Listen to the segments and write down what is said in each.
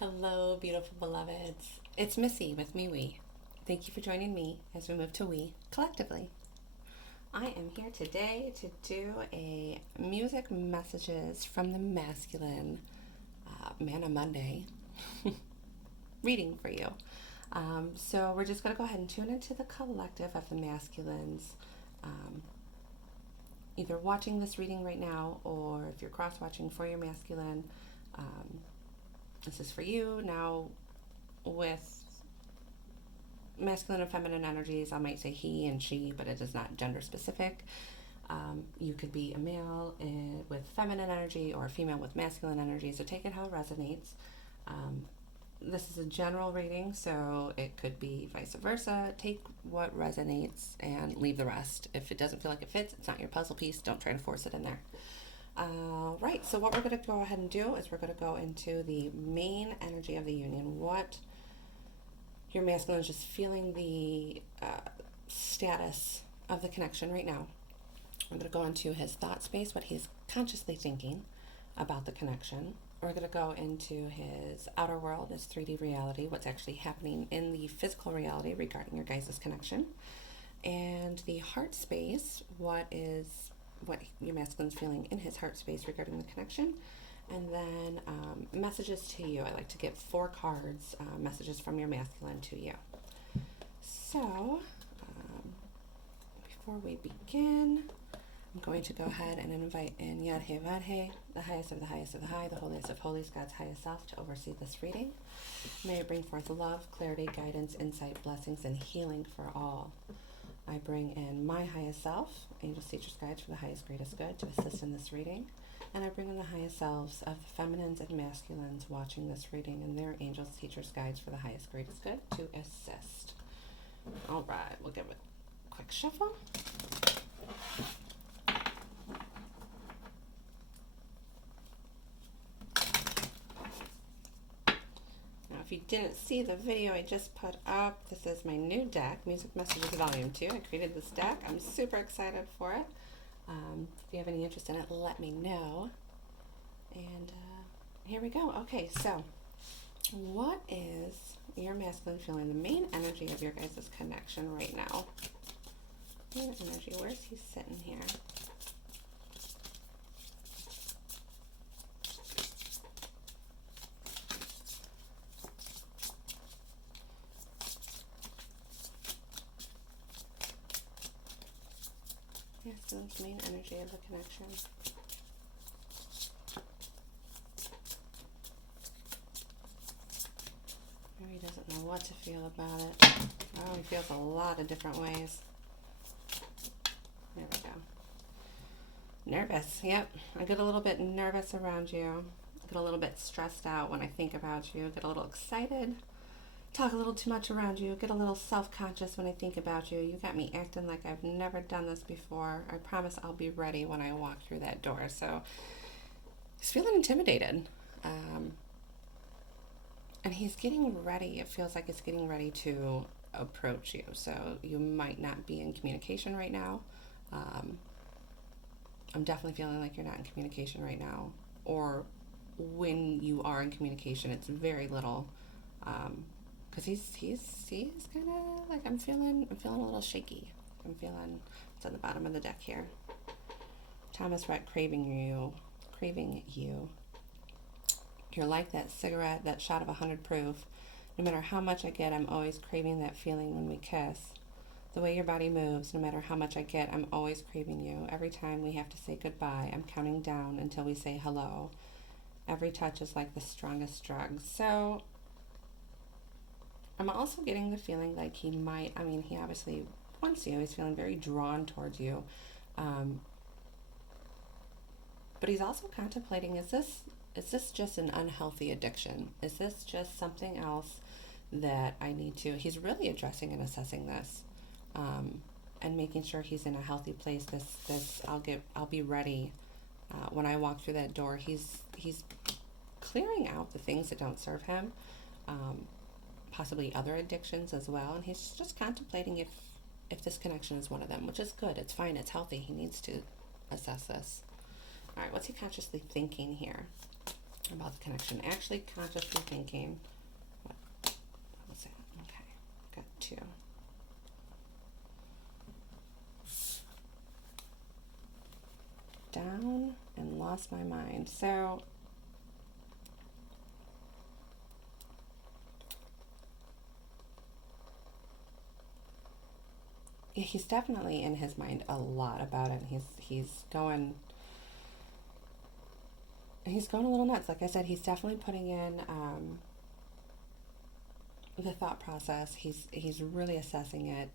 Hello, beautiful beloveds. It's Missy with We. Thank you for joining me as we move to We collectively. I am here today to do a music messages from the masculine Manna Monday reading for you. So we're just going to go ahead and tune into the collective of the masculines. Either watching this reading right now, or if you're cross-watching for your masculine, this is for you. Now, with masculine and feminine energies, I might say he and she, but it is not gender specific. You could be a male with feminine energy or a female with masculine energy, so take it how it resonates. This is a general reading, so it could be vice versa. Take what resonates and leave the rest. If it doesn't feel like it fits, it's not your puzzle piece. Don't try to force it in there. Right, so what we're going to go ahead and do is we're going to go into the main energy of the union. What your masculine is just feeling the status of the connection right now. We're going to go into his thought space, what he's consciously thinking about the connection. We're going to go into his outer world, his 3D reality, what's actually happening in the physical reality regarding your guys' connection. And the heart space, what your masculine's feeling in his heart space regarding the connection. And then messages to you. I like to get 4 cards, messages from your masculine to you. So, before we begin, I'm going to go ahead and invite in Yadhe Vadhe, the highest of the highest of the high, the holiest of holies, God's highest self, to oversee this reading. May it bring forth love, clarity, guidance, insight, blessings, and healing for all. I bring in my highest self, angels, teachers, guides for the highest, greatest good, to assist in this reading. And I bring in the highest selves of the feminines and masculines watching this reading and their angels, teachers, guides for the highest, greatest good to assist. All right, we'll give it a quick shuffle. If you didn't see the video I just put up, this is my new deck, Music Messages Volume 2. I created this deck. I'm super excited for it. If you have any interest in it, let me know. And here we go. Okay, so what is your masculine feeling, the main energy of your guys' connection right now? Main energy, where's he sitting here? Masculine's main energy of the connection. Maybe he doesn't know what to feel about it. Oh, he feels a lot of different ways. There we go. Nervous, yep. I get a little bit nervous around you. I get a little bit stressed out when I think about you. I get a little excited. Talk a little too much around you, get a little self-conscious when I think about you. You got me acting like I've never done this before. I promise I'll be ready when I walk through that door. So he's feeling intimidated. And he's getting ready. It feels like he's getting ready to approach you. So you might not be in communication right now. I'm definitely feeling like you're not in communication right now. Or when you are in communication, it's very little. Because he's kind of like, I'm feeling a little shaky. I'm feeling, it's on the bottom of the deck here. Thomas Rhett, craving you. You're like that cigarette, that shot of 100 proof. No matter how much I get, I'm always craving that feeling when we kiss. The way your body moves, no matter how much I get, I'm always craving you. Every time we have to say goodbye, I'm counting down until we say hello. Every touch is like the strongest drug. So I'm also getting the feeling like he obviously wants you. He's feeling very drawn towards you. But he's also contemplating, is this just an unhealthy addiction? Is this just something else that I need to... He's really addressing and assessing this, and making sure he's in a healthy place. I'll be ready when I walk through that door. He's clearing out the things that don't serve him. Possibly other addictions as well, and he's just contemplating if this connection is one of them, which is good. It's fine. It's healthy. He needs to assess this. All right, what's he consciously thinking here? about the connection. Actually, consciously thinking. What was that? Okay, got 2. Down and lost my mind. So yeah, he's definitely in his mind a lot about it. He's going a little nuts. Like I said, he's definitely putting in the thought process. He's really assessing it.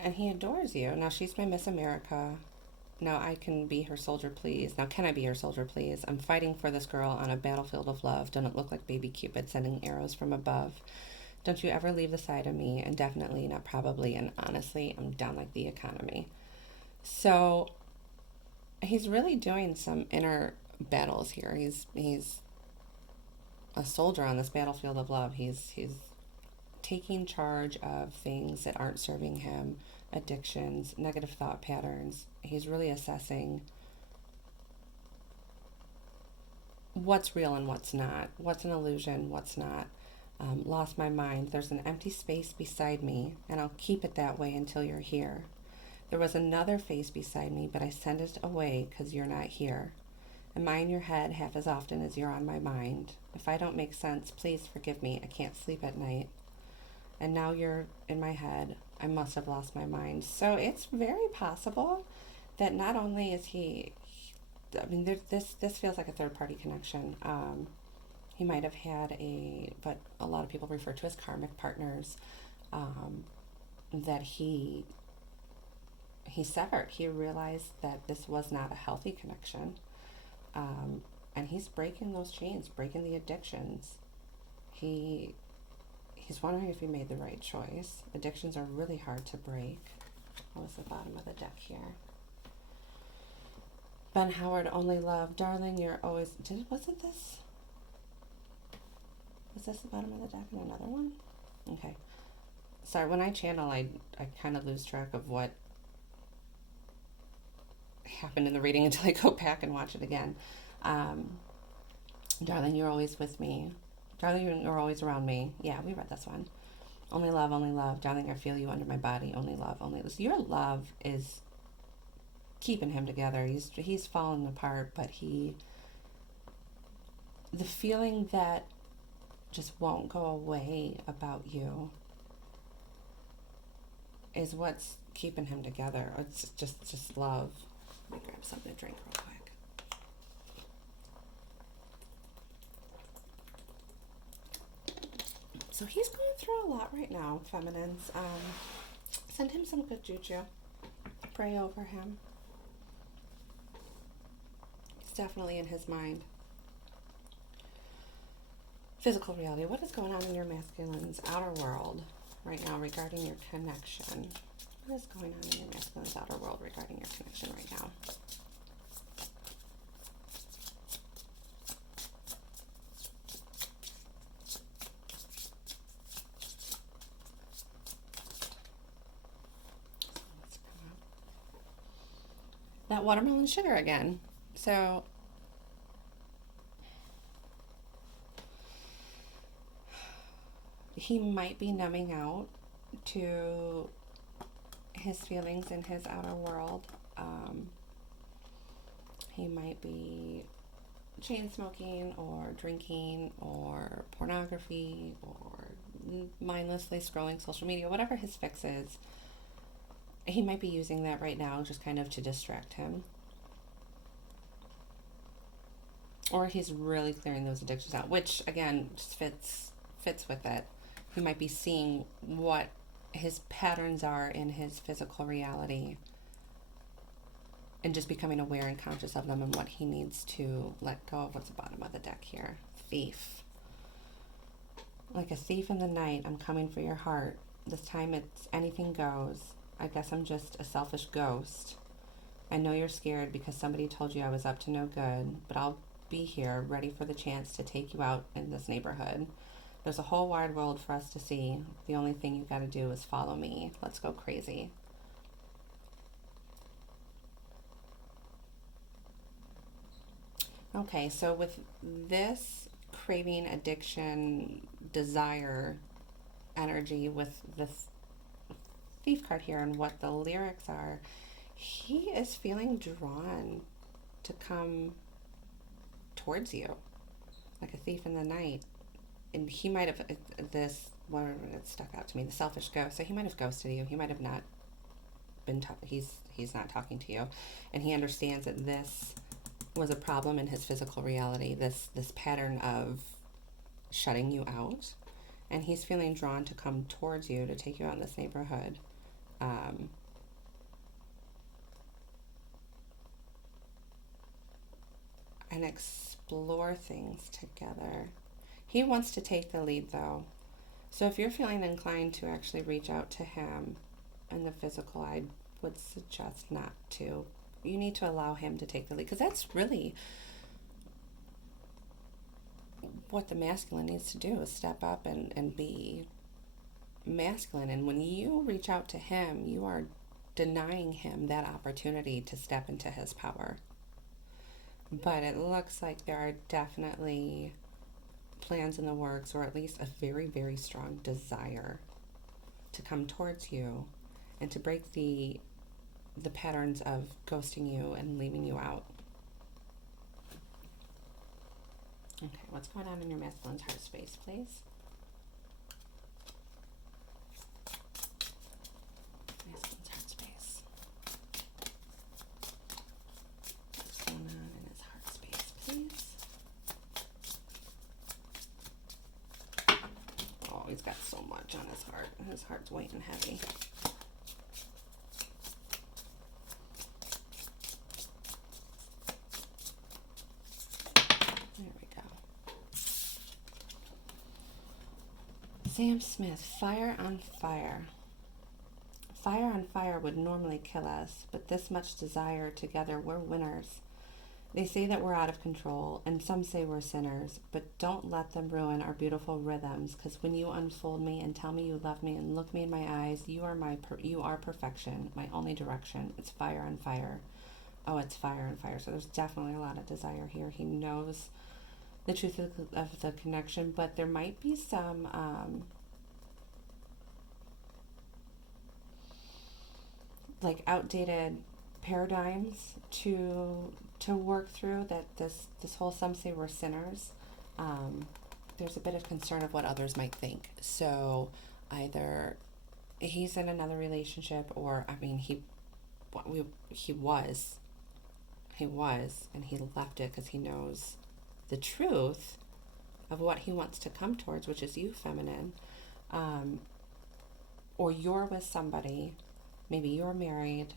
And he adores you. Now, she's my Miss America. Now, I can be her soldier, please. Now, can I be her soldier, please? I'm fighting for this girl on a battlefield of love. Don't it look like baby Cupid sending arrows from above? Don't you ever leave the side of me? And definitely, not probably, and honestly, I'm down like the economy. So, he's really doing some inner battles here. He's a soldier on this battlefield of love. He's taking charge of things that aren't serving him, addictions, negative thought patterns. He's really assessing what's real and what's not, what's an illusion, what's not. Lost my mind. There's an empty space beside me, and I'll keep it that way until you're here. There was another face beside me, but I sent it away because you're not here. Am I in your head half as often as you're on my mind? If I don't make sense, please forgive me. I can't sleep at night. And now you're in my head. I must have lost my mind. So it's very possible that not only is he, I mean, this feels like a third-party connection. He might have had what a lot of people refer to as karmic partners, that he severed. He realized that this was not a healthy connection, and he's breaking those chains, breaking the addictions. He's wondering if he made the right choice. Addictions are really hard to break. What was the bottom of the deck here? Ben Howard, only love. Darling, you're always... wasn't this... Was this the bottom of the deck and another one? Okay. Sorry, when I channel, I kind of lose track of what happened in the reading until I go back and watch it again. Darling, you're always with me. Darling, you're always around me. Yeah, we read this one. Only love, only love. Darling, I feel you under my body. Only love, only love. Your love is keeping him together. He's fallen apart, but the feeling that just won't go away about you is what's keeping him together. It's just love. Let me grab something to drink real quick. So he's going through a lot right now, feminines. Send him some good juju. Pray over him. It's definitely in his mind. Physical reality. What is going on in your masculine's outer world right now regarding your connection? What is going on in your masculine's outer world regarding your connection right now? That watermelon sugar again. So he might be numbing out to his feelings in his outer world. He might be chain smoking or drinking or pornography or mindlessly scrolling social media, whatever his fix is. He might be using that right now just kind of to distract him. Or he's really clearing those addictions out, which again just fits with it. He might be seeing what his patterns are in his physical reality and just becoming aware and conscious of them and what he needs to let go of. What's the bottom of the deck here? Thief. Like a thief in the night, I'm coming for your heart. This time it's anything goes. I guess I'm just a selfish ghost. I know you're scared because somebody told you I was up to no good, but I'll be here ready for the chance to take you out in this neighborhood. There's a whole wide world for us to see. The only thing you got to do is follow me. Let's go crazy. Okay, so with this craving, addiction, desire energy with this thief card here and what the lyrics are, he is feeling drawn to come towards you like a thief in the night. And he might have, this, where it stuck out to me, the selfish ghost. So he might have ghosted you. He might have not been, he's not talking to you. And he understands that this was a problem in his physical reality, this pattern of shutting you out. And he's feeling drawn to come towards you, to take you out in this neighborhood. And explore things together. He wants to take the lead though. So if you're feeling inclined to actually reach out to him in the physical, I would suggest not to. You need to allow him to take the lead, because that's really what the masculine needs to do, is step up and be masculine. And when you reach out to him, you are denying him that opportunity to step into his power. But it looks like there are definitely plans in the works, or at least a very, very strong desire to come towards you and to break the patterns of ghosting you and leaving you out. Okay, what's going on in your masculine's heart space, please? Masculine's heart space. What's going on in his heart space, please? Oh, he's got so much on his heart. His heart's weighing heavy. Sam Smith, fire on fire. Fire on fire would normally kill us, but this much desire together, we're winners. They say that we're out of control, and some say we're sinners, but don't let them ruin our beautiful rhythms, because when you unfold me and tell me you love me and look me in my eyes, you are perfection, my only direction. It's fire on fire. Oh, it's fire on fire. So there's definitely a lot of desire here. He knows the truth of the connection, but there might be some like outdated paradigms to work through, that this whole some say we're sinners. There's a bit of concern of what others might think. So either he's in another relationship, or I mean he was and he left it because he knows the truth of what he wants to come towards, which is you, feminine. Or you're with somebody, maybe you're married,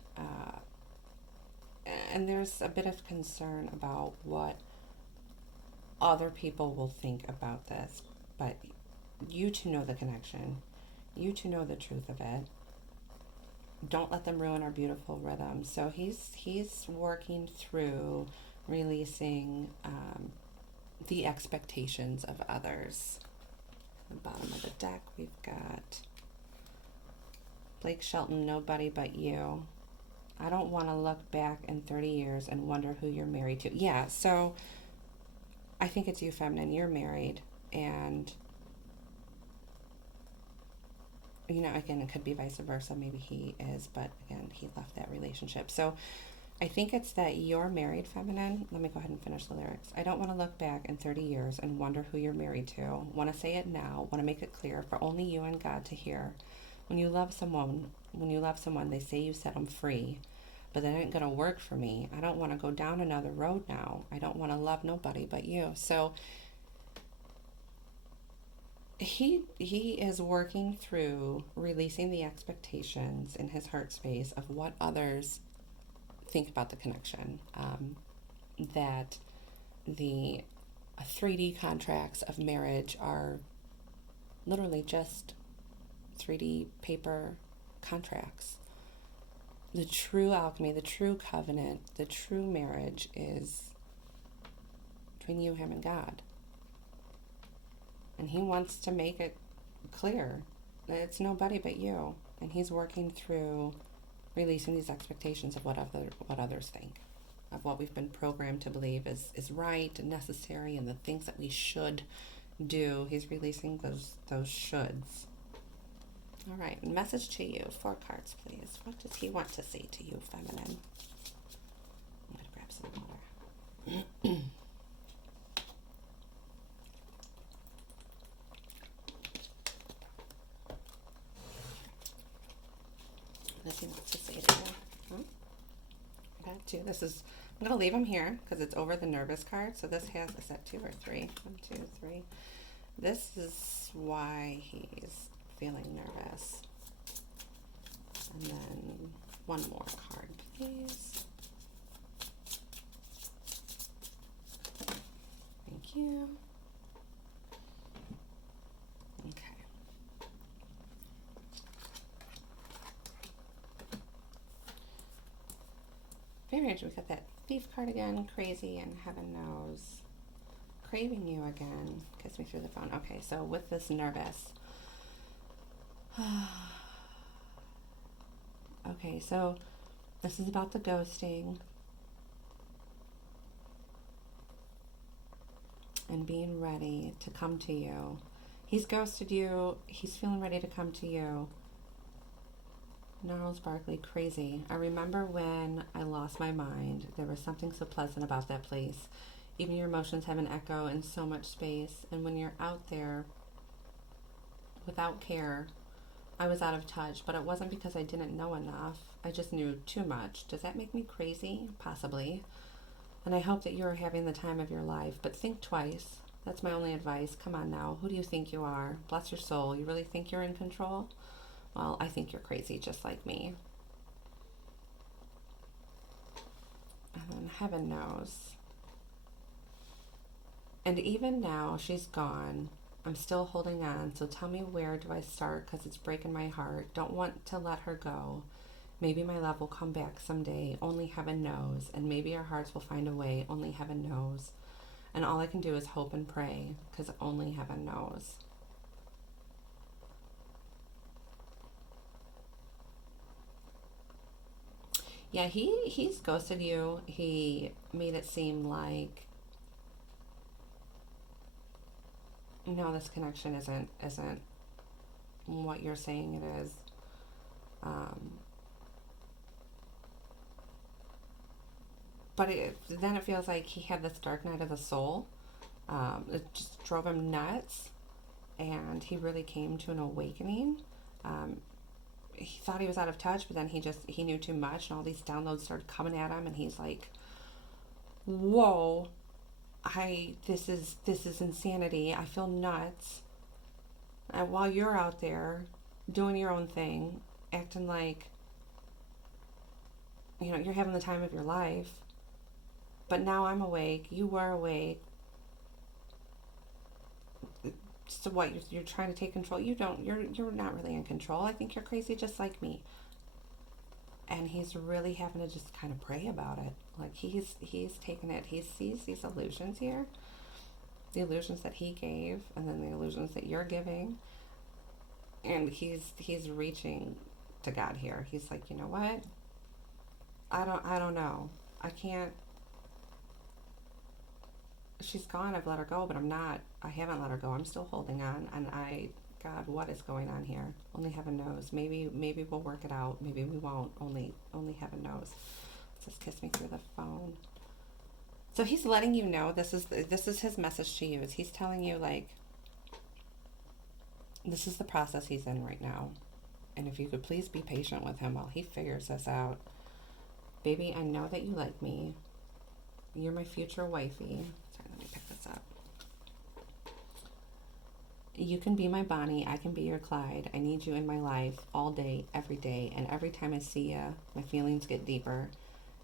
and there's a bit of concern about what other people will think about this. But you two know the connection. You two know the truth of it. Don't let them ruin our beautiful rhythm. So he's working through releasing the expectations of others. At the bottom of the deck, we've got Blake Shelton, nobody but you. I don't want to look back in 30 years and wonder who you're married to. Yeah, so I think it's you, feminine. You're married, and you know, again, it could be vice versa. Maybe he is, but again, he left that relationship. So I think it's that you're married, feminine. Let me go ahead and finish the lyrics. I don't want to look back in 30 years and wonder who you're married to. Want to say it now. Want to make it clear for only you and God to hear. When you love someone, they say you set them free. But that ain't going to work for me. I don't want to go down another road now. I don't want to love nobody but you. So he is working through releasing the expectations in his heart space of what others think about the connection. That the 3D contracts of marriage are literally just 3D paper contracts. The true alchemy, the true covenant, the true marriage is between you, him, and God. And he wants to make it clear that it's nobody but you. And he's working through releasing these expectations of what others think. of what we've been programmed to believe is right and necessary, and the things that we should do. He's releasing those shoulds. All right, message to you. 4 cards, please. What does he want to say to you, feminine? I'm going to grab some water. What does he want to say to you? Okay, 2. This is, I'm going to leave him here because it's over the nervous card. So this has, is that 2 or 3? 1, 2, 3. This is why he's feeling nervous. And then 1 more card, please. Thank you. Okay. Very interesting. We got that thief card again, crazy, and heaven knows. Craving you again. Kiss me through the phone. Okay, so with this nervous. Okay, so this is about the ghosting and being ready to come to you. He's ghosted you. He's feeling ready to come to you. Gnarls Barkley, crazy. I remember when I lost my mind. There was something so pleasant about that place. Even your emotions have an echo in so much space. And when you're out there without care, I was out of touch, but it wasn't because I didn't know enough. I just knew too much. Does that make me crazy? Possibly. And I hope that you're having the time of your life, but think twice. That's my only advice. Come on now. Who do you think you are? Bless your soul. You really think you're in control? Well, I think you're crazy just like me. And then heaven knows. And even now, she's gone. I'm still holding on, so tell me, where do I start? Because it's breaking my heart. Don't want to let her go. Maybe my love will come back someday. Only heaven knows. And maybe our hearts will find a way. Only heaven knows. And all I can do is hope and pray, because only heaven knows. Yeah, he's ghosted you. He made it seem like, no, this connection isn't what you're saying it is. But then it feels like he had this dark night of the soul. It just drove him nuts, and he really came to an awakening. He thought he was out of touch, but then he knew too much, and all these downloads started coming at him, and he's like, whoa, this is insanity. I feel nuts. And while you're out there doing your own thing, acting like, you're having the time of your life, but now I'm awake, you were awake. So what, you're trying to take control? You're not really in control. I think you're crazy just like me. And he's really having to just kind of pray about it. Like he's taking it. He sees these illusions here, the illusions that he gave, and then the illusions that you're giving. And he's reaching to God here. He's like, you know what? I don't know. I can't. She's gone. I've let her go, but I haven't let her go. I'm still holding on. And God, what is going on here? Only heaven knows. Maybe we'll work it out. Maybe we won't. Only heaven knows. Just kiss me through the phone. So he's letting you know, this is his message to you. Is he's telling you, like, this is the process he's in right now. And if you could please be patient with him while he figures this out. Baby, I know that you like me. You're my future wifey. Sorry, let me pick this up. You can be my Bonnie. I can be your Clyde. I need you in my life all day, every day. And every time I see you, my feelings get deeper.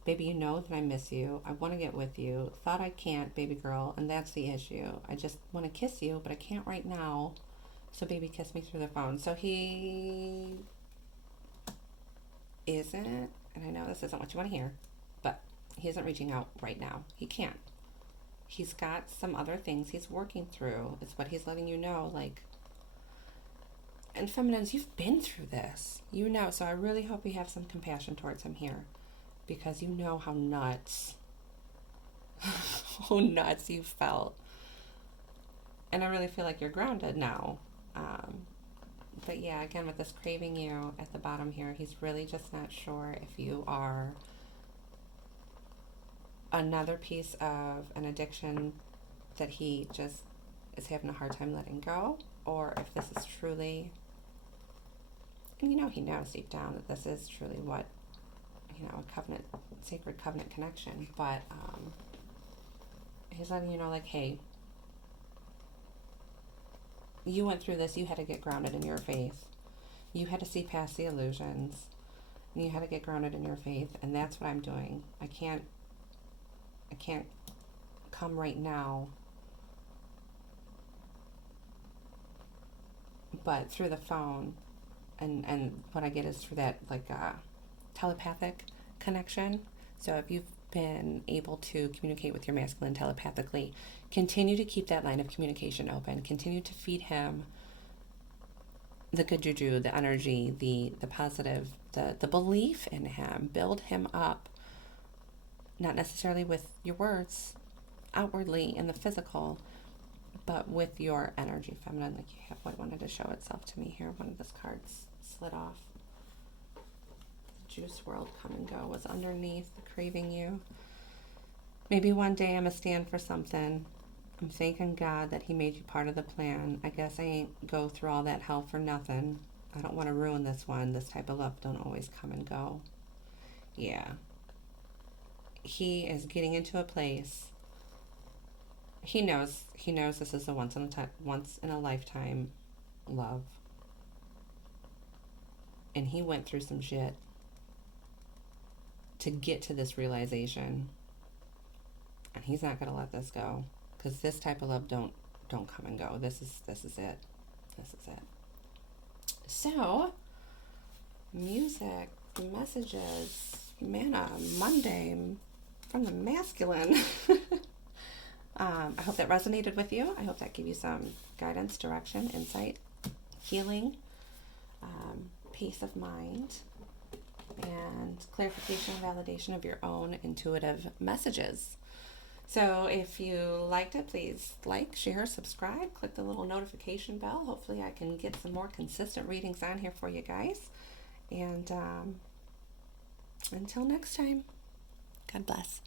Baby, you know that I miss you. I want to get with you. Thought I can't, baby girl. And that's the issue. I just want to kiss you, but I can't right now. So baby, kiss me through the phone. So he isn't, and I know this isn't what you want to hear, but he isn't reaching out right now. He can't. He's got some other things he's working through. It's what he's letting you know, like, and feminines, you've been through this. So I really hope you have some compassion towards him here, because you know how nuts how nuts you felt. And I really feel like you're grounded now. But yeah, again, with this craving you at the bottom here, he's really just not sure if you are another piece of an addiction that he just is having a hard time letting go, or if this is truly, and he knows deep down that this is truly what, a covenant, sacred covenant connection, but he's letting you know, like, hey, you went through this, you had to get grounded in your faith. You had to see past the illusions, and you had to get grounded in your faith, and that's what I'm doing. I can't come right now, but through the phone, and what I get is through that, like, telepathic connection. So if you've been able to communicate with your masculine telepathically, continue to keep that line of communication open. Continue to feed him the good juju, the energy, the positive, the belief in him. Build him up, not necessarily with your words outwardly in the physical, but with your energy, feminine. Like you have what wanted to show itself to me here. One of this cards slid off. The juice world come and go was underneath the craving you. Maybe one day I'm a stand for something. I'm thanking God that he made you part of the plan. I guess I ain't go through all that hell for nothing. I don't want to ruin this one. This type of love don't always come and go. Yeah. He is getting into a place. He knows this is a once in a lifetime love. And he went through some shit to get to this realization. And he's not going to let this go, because this type of love don't come and go. This is it. This is it. So, music, messages, Mana Monday from the masculine. I hope that resonated with you. I hope that gave you some guidance, direction, insight, healing, peace of mind, and clarification and validation of your own intuitive messages. So if you liked it, please like, share, subscribe, click the little notification bell. Hopefully I can get some more consistent readings on here for you guys. And until next time, God bless.